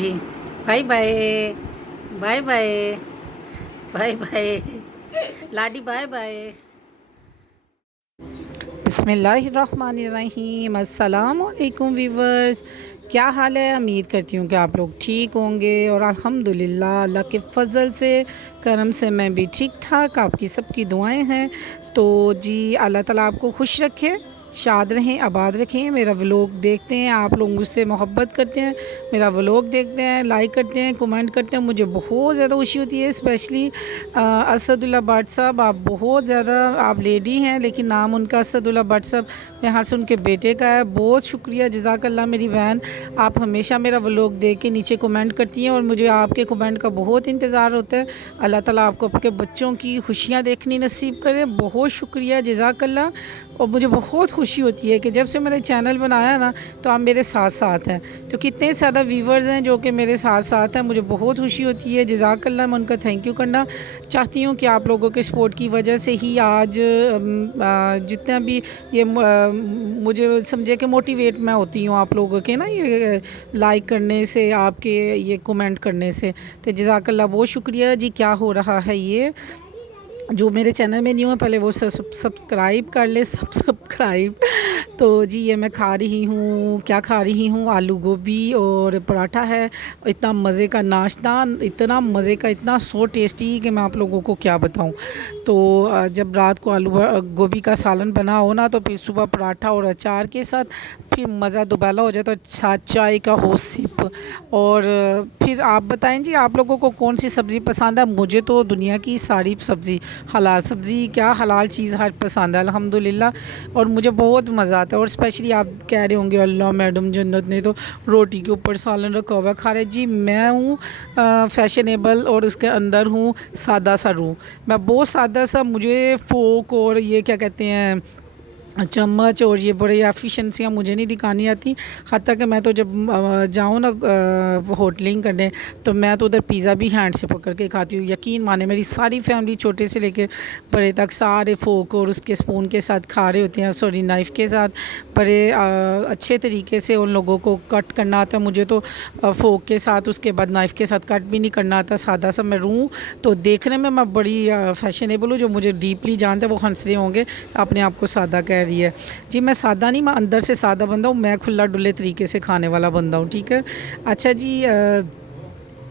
जी। Bye bye. Bye bye. Bye bye. लाडी bye bye. बिस्मिल्लाहिर्रहमानिर्रहीम। अस्सलाम वालेकुम वीवर्स, क्या हाल है? उम्मीद करती हूँ कि आप लोग ठीक होंगे और अल्हम्दुलिल्लाह अल्लाह के फ़ज़ल से करम से मैं भी ठीक ठाक। आपकी सबकी दुआएं हैं। तो जी अल्लाह ताला आपको खुश रखे, शाद रहें, आबाद रखें। मेरा व्लॉग देखते हैं आप लोग, मुझसे मोहब्बत करते हैं, मेरा व्लॉग देखते हैं, लाइक करते हैं, कमेंट करते हैं, मुझे बहुत ज़्यादा खुशी होती है। स्पेशली असदुल्ला भट्ट साहब, आप बहुत ज़्यादा, आप लेडी हैं लेकिन नाम उनका असदुल्ला भट्ट साहब यहाँ से उनके बेटे का है। बहुत शुक्रिया, जज़ाकल्लाह मेरी बहन। आप हमेशा मेरा व्लॉग देख के नीचे कमेंट करती हैं और मुझे आपके कमेंट का बहुत इंतज़ार होता है। अल्लाह ताला आपको आपके बच्चों की खुशियाँ देखनी नसीब करे। बहुत शुक्रिया, जज़ाकल्लाह। और मुझे बहुत खुशी होती है कि जब से मैंने चैनल बनाया ना, तो आप मेरे साथ साथ हैं। तो कितने ज़्यादा व्यूवर्स हैं जो कि मेरे साथ साथ हैं, मुझे बहुत खुशी होती है। जज़ाकल्लाह, मैं उनका थैंक यू करना चाहती हूँ कि आप लोगों के सपोर्ट की वजह से ही आज जितना भी ये मुझे समझे कि मोटिवेट मैं होती हूँ आप लोगों के ना, ये लाइक करने से, आपके ये कमेंट करने से। तो जज़ाकल्लाह, बहुत शुक्रिया जी। क्या हो रहा है ये, जो मेरे चैनल में न्यू है पहले वो सब्सक्राइब कर ले, सब्सक्राइब। तो जी ये मैं खा रही हूँ, क्या खा रही हूँ, आलू गोभी और पराठा है। इतना मज़े का नाश्ता, इतना मज़े का, इतना सो टेस्टी कि मैं आप लोगों को क्या बताऊँ। तो जब रात को आलू गोभी का सालन बना हो ना, तो फिर सुबह पराठा और अचार के साथ फिर मज़ा दुबाला हो जाए। तो अच्छा चाय का हो सिप। और फिर आप बताएं जी, आप लोगों को कौन सी सब्ज़ी पसंद है? मुझे तो दुनिया की सारी सब्ज़ी, हलाल सब्ज़ी क्या, हलाल चीज़ हर पसंद है अल्हम्दुलिल्लाह। और मुझे बहुत मज़ा आता है। और स्पेशली आप कह रहे होंगे अल्लाह मैडम जन्नत ने तो रोटी के ऊपर सालन रखा हुआ खा रहे। जी मैं हूँ फैशनेबल और उसके अंदर हूँ सादा सा रूह। मैं बहुत सादा सा, मुझे फोक और ये क्या कहते हैं, चम्मच और ये बड़ी एफिशिएंसियाँ मुझे नहीं दिखानी आती। हत्ता कि मैं तो जब जाऊँ ना होटलिंग करने, तो मैं तो उधर पिज़्ज़ा भी हैंड से पकड़ के खाती हूँ। यकीन माने मेरी सारी फैमिली छोटे से लेके बड़े तक सारे फोक और उसके स्पून के साथ खा रहे होते हैं, सॉरी नाइफ़ के साथ। बड़े अच्छे तरीके से उन लोगों को कट करना आता है। मुझे तो फोक के साथ, उसके बाद नाइफ़ के साथ कट भी नहीं करना आता। सादा सा मैं रूँ, तो देखने में मैं बड़ी फैशनेबल हूँ। जो मुझे डीपली जानते हैं वो हंस रहे होंगे अपने आप को सादा कह रही है। जी मैं सादा नहीं, मैं अंदर से सादा बंदा हूँ। मैं खुला डुले तरीके से खाने वाला बंदा हूँ, ठीक है। अच्छा जी,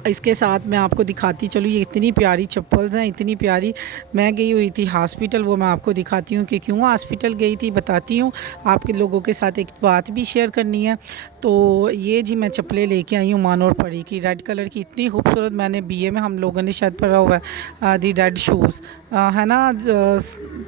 इसके साथ मैं आपको दिखाती चलूँ, ये इतनी प्यारी चप्पल्स हैं, इतनी प्यारी। मैं गई हुई थी हॉस्पिटल, वो मैं आपको दिखाती हूँ कि क्यों हॉस्पिटल गई थी, बताती हूँ। आपके लोगों के साथ एक बात भी शेयर करनी है। तो ये जी मैं चप्पलें लेके आई हूँ मानोर परी की, रेड कलर की, इतनी खूबसूरत। मैंने बीए में हम लोगों ने शायद पढ़ा हुआ है दी रेड शूज़, है ना।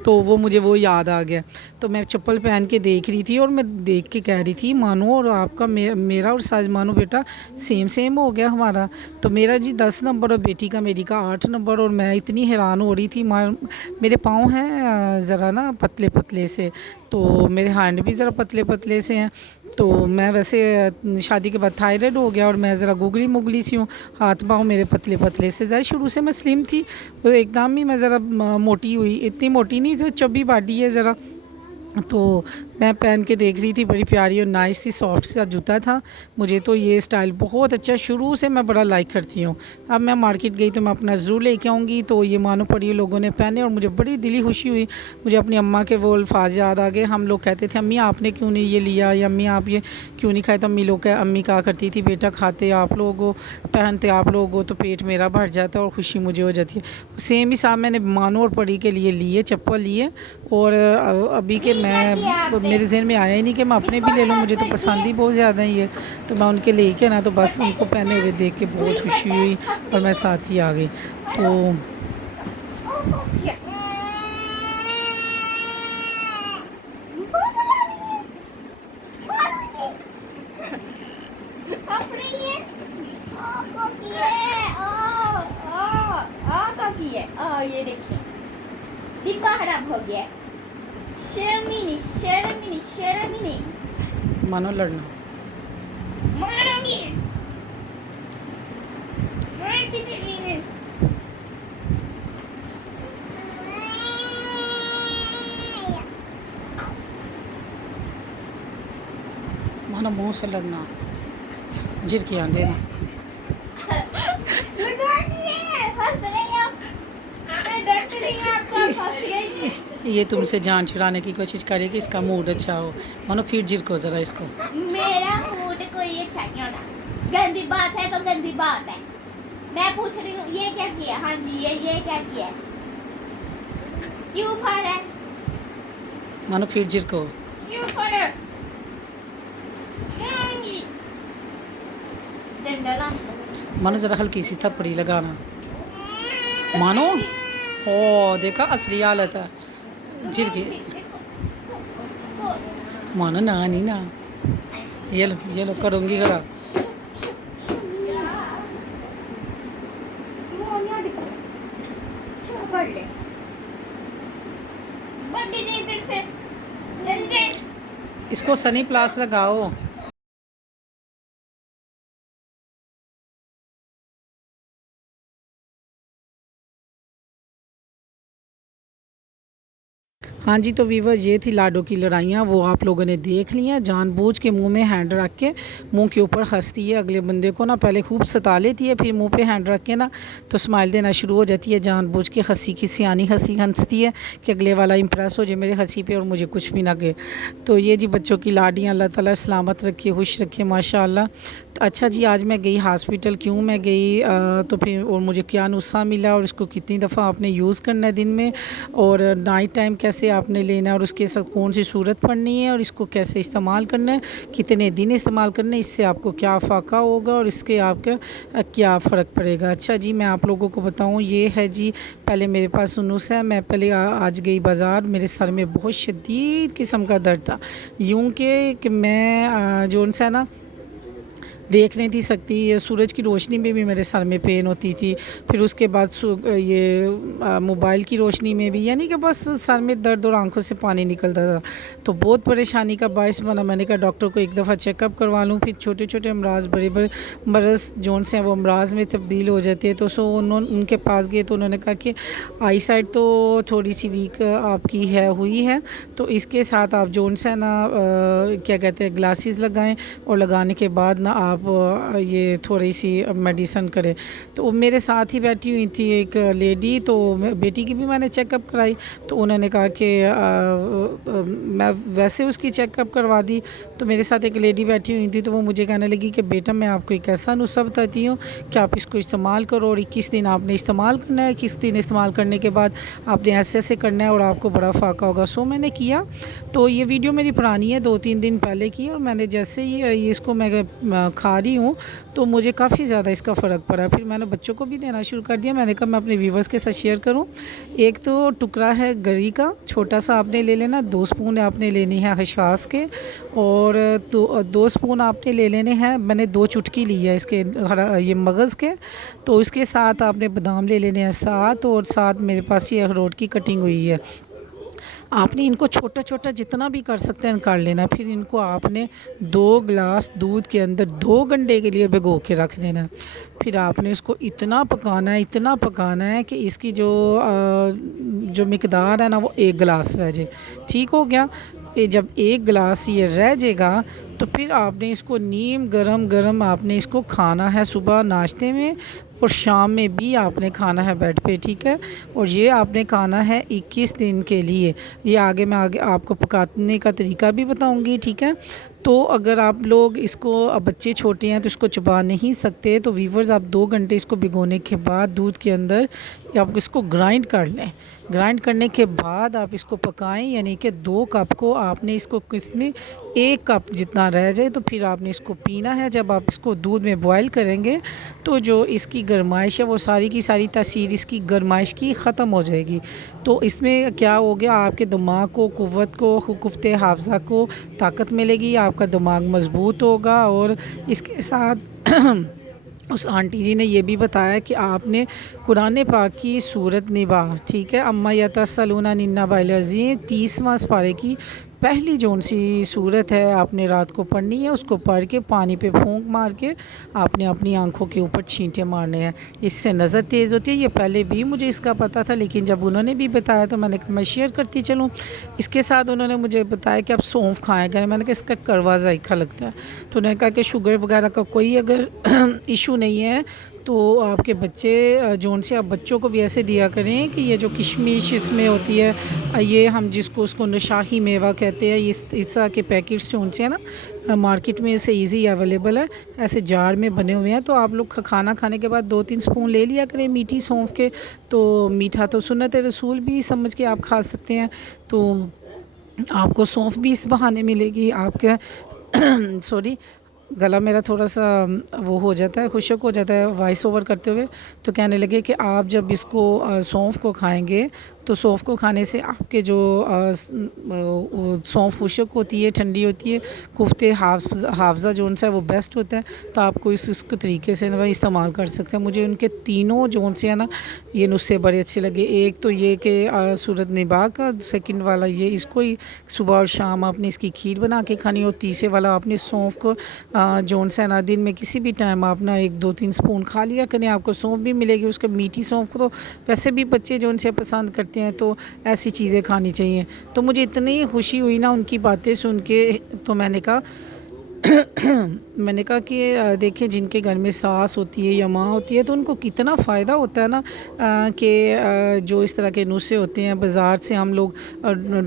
तो वो मुझे वो याद आ गया। तो मैं चप्पल पहन के देख रही थी और मैं देख के कह रही थी, मानो और आपका मेरा और साज मानो बेटा सेम सेम हो गया हमारा। तो मेरा जी 10 नंबर और बेटी का, मेरी का 8 नंबर। और मैं इतनी हैरान हो रही थी, मेरे पाँव हैं ज़रा ना पतले पतले से, तो मेरे हैंड भी ज़रा पतले पतले से हैं। तो मैं वैसे शादी के बाद थायराइड हो गया और मैं ज़रा गुगली मुगली सी हूँ, हाथ पाँव मेरे पतले पतले से। ज़रा शुरू से मैं स्लिम थी, तो एकदम ही मैं ज़रा मोटी हुई, इतनी मोटी नहीं जो चबी बॉडी है ज़रा। तो मैं पहन के देख रही थी, बड़ी प्यारी और नाइस सी सॉफ्ट सा जूता था। मुझे तो ये स्टाइल बहुत अच्छा, शुरू से मैं बड़ा लाइक करती हूँ। अब मैं मार्केट गई तो मैं अपना ज़रूर लेके आऊँगी। तो ये मानो पड़ी लोगों ने पहने और मुझे बड़ी दिली खुशी हुई। मुझे अपनी अम्मा के वो अल्फाज याद आ गए। हम लोग कहते थे अम्मी आपने क्यों नहीं ये लिया, या अम्मी आप ये क्यों नहीं खाए। तो अम्मी कहा करती थी बेटा खाते आप लोग हो, पहनते आप लोग हो, तो पेट मेरा भर जाता है और ख़ुशी मुझे हो जाती है। सेम हिसाब मैंने मानो और पड़ी के लिए लिए, चप्पल लिए। और अभी के मैं, मेरे ज़हन में आया ही नहीं कि मैं अपने भी ले लूँ, मुझे तो पसंद ही बहुत ज़्यादा ही है। तो मैं उनके लेके ना, तो बस उनको पहने हुए देख के बहुत खुशी हुई और मैं साथ ही आ गई। तो ये देखिए, दिमाग खराब हो गया। शर्मिनी शर्मिनी शर्मिनी मानो लड़ना। मारूंगी। मानो मुँह से लड़ना, जिर के आंदे ना। रही हैं आपको, आप हंसिए ही नहीं। ये तुमसे जान छुड़ाने की कोशिश करे कि इसका मूड अच्छा हो। मानो फिर झिड़को ज़रा इसको। मेरा मूड कोई अच्छा क्यों ना, गंदी बात है तो गंदी बात है। मैं पूछ रही हूँ ये क्या किया, हाँ जी ये क्या किया, क्यों फाड़ा है, मानो फिर झिड़को। क्यों फाड़ा है? हाँ जी। डंडा ना मानो ज़रा हल्की सी थप्पड़ी लगाना। मानो ओ देखा असली हालत है झिड़के। मानो ना नहीं ना, ये लो करूँगी खरा। पढ़ ले बड़ी देर से जल्दी। इसको सनी प्लास लगाओ। हाँ जी, तो वीवर ये थी लाडो की लड़ाइयाँ, वो आप लोगों ने देख ली हैं। जानबूझ के मुंह में हैंड रख के मुंह के ऊपर हंसती है अगले बंदे को ना, पहले खूब सता लेती है, फिर मुंह पे हैंड रख के ना तो स्माइल देना शुरू हो जाती है। जानबूझ के हंसी की सियानी हंसी हंसती है कि अगले वाला इंप्रेस हो जाए मेरे हंसी पे और मुझे कुछ भी ना कहे। तो ये जी बच्चों की लाडियाँ, अल्लाह ताला सलामत रखे, खुश रखे माशाल्लाह। तो अच्छा जी, आज मैं गई हॉस्पिटल, क्यों मैं गई तो फिर और मुझे क्या नुस्खा मिला और इसको कितनी दफ़ा आपने यूज़ करना है दिन में, और नाइट टाइम कैसे आपने लेना है, और उसके साथ कौन सी सूरत पढ़नी है, और इसको कैसे इस्तेमाल करना है, कितने दिन इस्तेमाल करना है, इससे आपको क्या फ़ायदा होगा और इसके आपका क्या फ़र्क पड़ेगा। अच्छा जी, मैं आप लोगों को बताऊँ, ये है जी पहले मेरे पास नुस्खा है। मैं पहले आज गई बाज़ार, मेरे सर में बहुत शदीद किस्म का दर्द था, यूँ कि मैं जो सा ना देख नहीं थी सकती, सूरज की रोशनी में भी मेरे सर में पेन होती थी। फिर उसके बाद ये मोबाइल की रोशनी में भी, यानी कि बस सर में दर्द और आंखों से पानी निकलता था। तो बहुत परेशानी का बायस बना। मैंने कहा डॉक्टर को एक दफ़ा चेकअप करवा लूँ। फिर छोटे छोटे अमराज, बड़े बड़े मरज़ जोन से हैं वो अमराज में तब्दील हो जाते हैं। तो उनके पास गए तो उन्होंने कहा कि आई साइड तो थोड़ी सी वीक आपकी हुई है, तो इसके साथ आप जोन से ना क्या कहते हैं ग्लासेस लगाएं, और लगाने के बाद ना आप ये थोड़ी सी मेडिसन करें। तो मेरे साथ ही बैठी हुई थी एक लेडी, तो बेटी की भी मैंने चेकअप कराई, तो उन्होंने कहा कि मैं वैसे उसकी चेकअप करवा दी। तो मेरे साथ एक लेडी बैठी हुई थी, तो वो मुझे कहने लगी कि बेटा मैं आपको एक ऐसा नुस्खा बताती हूँ कि आप इसको इस्तेमाल करो, और 21 दिन आपने इस्तेमाल करना है। 21 दिन इस्तेमाल करने के बाद आपने ऐसे ऐसे करना है और आपको बड़ा फ़ायदा होगा। सो मैंने किया। तो ये वीडियो मेरी पुरानी है, 2-3 दिन पहले की, और मैंने जैसे ही इसको मैं खा रही हूँ तो मुझे काफ़ी ज़्यादा इसका फ़र्क पड़ा। फिर मैंने बच्चों को भी देना शुरू कर दिया। मैंने कहा मैं अपने व्यूवर्स के साथ शेयर करूँ। एक तो टुकड़ा है गरी का, छोटा सा आपने ले लेना, 2 स्पून आपने लेनी है हशास के, और 2 स्पून आपने ले लेने हैं, मैंने 2 चुटकी ली है इसके ये मगज़ के। तो इसके साथ आपने बादाम ले लेने हैं 7, और साथ मेरे पास ये अखरोट की कटिंग हुई है। आपने इनको छोटा छोटा जितना भी कर सकते हैं कर लेना। फिर इनको आपने 2 गिलास दूध के अंदर 2 घंटे के लिए भिगो के रख देना। फिर आपने इसको इतना पकाना है कि इसकी जो मिकदार है ना वो 1 गिलास रह जाए। ठीक हो गया। जब 1 गिलास ये रह जाएगा तो फिर आपने इसको नीम गरम आपने इसको खाना है, सुबह नाश्ते में और शाम में भी आपने खाना है बेड पे। ठीक है। और ये आपने खाना है 21 दिन के लिए। ये आगे मैं आपको पकाने का तरीका भी बताऊंगी। ठीक है। तो अगर आप लोग इसको, अब बच्चे छोटे हैं तो इसको चबा नहीं सकते, तो वीवर्स आप 2 घंटे इसको भिगोने के बाद दूध के अंदर आप इसको ग्राइंड कर लें। ग्राइंड करने के बाद आप इसको पकाएं, यानी कि 2 कप को आपने इसको किसमें 1 कप जितना रह जाए तो फिर आपने इसको पीना है। जब आप इसको दूध में बॉयल करेंगे तो जो इसकी गरमाइश है वो सारी की सारी तासीर इसकी गरमाइश की ख़त्म हो जाएगी। तो इसमें क्या हो गया, आपके दिमाग को, क़ुव्वत को, कुव्वत हाफ़ज़ा को ताकत मिलेगी, आपका दिमाग मज़बूत होगा। और इसके साथ उस आंटी जी ने ये भी बताया कि आपने कुरान पाक की सूरत निभा, ठीक है, अम्मा यतसलूना निन्ना बाइलज़ी 30वां पारे की पहली जोन सी सूरत है, आपने रात को पढ़नी है। उसको पढ़ के पानी पे फूंक मार के आपने अपनी आंखों के ऊपर छींटे मारने हैं। इससे नज़र तेज़ होती है। ये पहले भी मुझे इसका पता था, लेकिन जब उन्होंने भी बताया तो मैंने कहा मैं शेयर करती चलूँ। इसके साथ उन्होंने मुझे बताया कि आप सौंफ खाएँ करें। मैंने कहा इसका कड़वा जायका लगता है, तो उन्होंने कहा कि शुगर वगैरह का कोई अगर इशू नहीं है तो आपके बच्चे जोन से आप बच्चों को भी ऐसे दिया करें कि ये जो किशमिश इसमें होती है, ये हम जिसको उसको नशाही मेवा कहते हैं, इस तरह के पैकेट्स जो उनसे है ना मार्केट में से इजी अवेलेबल है, ऐसे जार में बने हुए हैं। तो आप लोग खाना खाने के बाद 2-3 स्पून ले लिया करें मीठी सौंफ के। तो मीठा तो सुन्नत रसूल भी समझ के आप खा सकते हैं। तो आपको सौंफ भी इस बहाने मिलेगी आपके सॉरी, गला मेरा थोड़ा-सा वो हो जाता है, खुशक हो जाता है वॉइस ओवर करते हुए। तो कहने लगे कि आप जब इसको सौंफ को खाएँगे, तो सौंफ को खाने से आपके जो सौंफ खुशक होती है, ठंडी होती है, कुफ्ते हाफ़ज़ा जो उनसा है वो बेस्ट होता है। तो आपको इसको तरीके से ना इस्तेमाल कर सकते हैं। मुझे उनके तीनों जो उनसे है ना ये नुस्खे बड़े अच्छे लगे। एक तो ये कि सूरत निभा का, सेकंड वाला ये इसको ही सुबह और शाम आपने इसकी खीर बना के खानी, और तीसरे वाला आपने सौंफ को जोन से ना दिन में किसी भी टाइम आप ना 1-2-3 स्पून खा लिया करें, आपको सौंफ भी मिलेगी। उसके मीठी सौंफ को तो वैसे भी बच्चे जो उनसे पसंद करते हैं, तो ऐसी चीज़ें खानी चाहिए। तो मुझे इतनी खुशी हुई ना उनकी बातें सुन के, तो मैंने कहा मैंने कहा कि देखिए जिनके घर में सास होती है या माँ होती है, तो उनको कितना फ़ायदा होता है ना कि जो इस तरह के नुस्खे होते हैं बाज़ार से हम लोग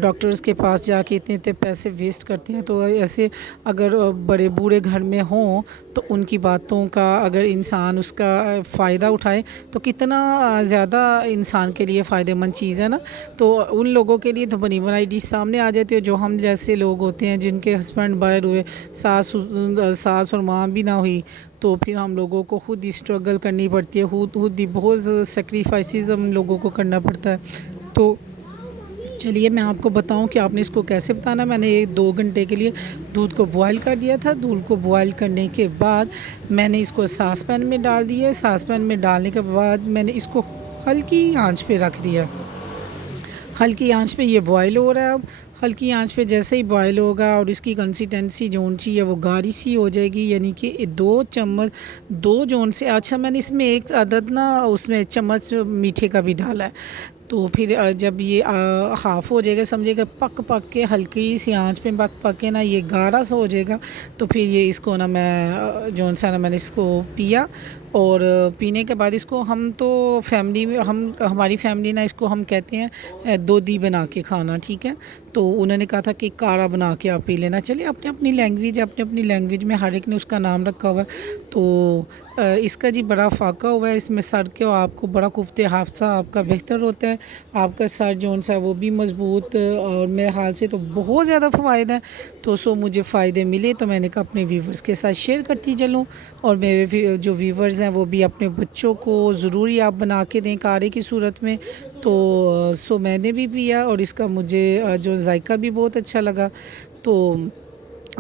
डॉक्टर्स के पास जाके इतने इतने पैसे वेस्ट करते हैं। तो ऐसे अगर बड़े बूढ़े घर में हों, तो उनकी बातों का अगर इंसान उसका फ़ायदा उठाए, तो कितना ज़्यादा इंसान के लिए फ़ायदेमंद चीज़ है ना। तो उन लोगों के लिए तो बनी बनाई डिश सामने आ जाती है। जो हम जैसे लोग होते हैं जिनके हस्बैंड बाहर हुए, सास और माँ भी ना हुई, तो फिर हम लोगों को खुद ही स्ट्रगल करनी पड़ती है, खुद ही बहुत सेक्रीफाइसेस हम लोगों को करना पड़ता है। तो चलिए मैं आपको बताऊं कि आपने इसको कैसे बताना। मैंने 2 घंटे के लिए दूध को बॉयल कर दिया था। दूध को बॉयल करने के बाद मैंने इसको सास पैन में डाल दिया। सास पैन में डालने के बाद मैंने इसको हल्की आंच पे रख दिया। हल्की आंच पे ये बॉयल हो रहा है। अब हल्की आंच पे जैसे ही बॉयल होगा और इसकी कंसिस्टेंसी जोन सी है वो गाढ़ी सी हो जाएगी, यानी कि 2 चम्मच 2 जोन से अच्छा मैंने इसमें 1 अदद ना उसमें चम्मच मीठे का भी डाला है। तो फिर जब ये हाफ़ हो जाएगा, समझिएगा पक के हल्की सी आंच पे पक के ना ये गाढ़ा सा हो जाएगा। तो फिर ये इसको ना मैं जोन सा ना मैंने इसको पिया। और पीने के बाद इसको हम तो फैमिली में हमारी फैमिली ना इसको हम कहते हैं दूधी बना के खाना, ठीक है। तो उन्होंने कहा था कि काढ़ा बना के आप पी लेना। चलिए अपनी अपनी लैंग्वेज में हर एक ने उसका नाम रखा हुआ है। तो इसका जी बड़ा फ़ाका हुआ है। इसमें सर के आपको बड़ा कुफ्ते हाफ़ज़ा आपका बेहतर होता है, आपका सर जोन सा वो भी मज़बूत, और मेरे हाल से तो बहुत ज़्यादा फ़ायदा है। तो मुझे फ़ायदे मिले, तो मैंने कहा अपने व्यूवर्स के साथ शेयर करती चलूँ। और मेरे जो व्यूवर्स हैं वो भी अपने बच्चों को ज़रूर आप बना के दें काढ़े की सूरत में। तो मैंने भी पिया और इसका मुझे जो जायका भी बहुत अच्छा लगा। तो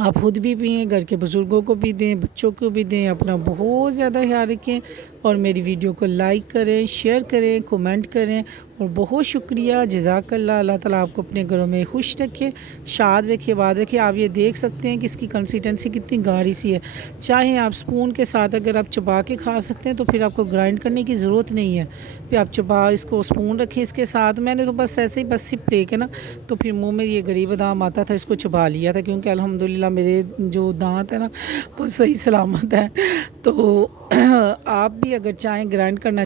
आप खुद भी पिएँ, घर के बुज़ुर्गों को भी दें, बच्चों को भी दें। अपना बहुत ज़्यादा ख्याल रखें और मेरी वीडियो को लाइक करें, शेयर करें, कमेंट करें। और बहुत शुक्रिया, जज़ाकल्लाह। अल्लाह ताला आपको अपने घरों में खुश रखे, शाद रखे, आबाद रखे। आप ये देख सकते हैं कि इसकी कंसिस्टेंसी कितनी गाढ़ी सी है। चाहे आप स्पून के साथ अगर आप चबा के खा सकते हैं, तो फिर आपको ग्राइंड करने की ज़रूरत नहीं है। फिर आप चबा इसको स्पून रखें इसके साथ। मैंने तो बस ऐसे ही बस सिप लेके ना, तो फिर मुँह में ये गरी बादाम आता था, इसको चबा लिया था, क्योंकि अल्हम्दुलिल्लाह मेरे जो दाँत है ना वो सही सलामत है। तो आप भी अगर चाहें ग्राइंड करना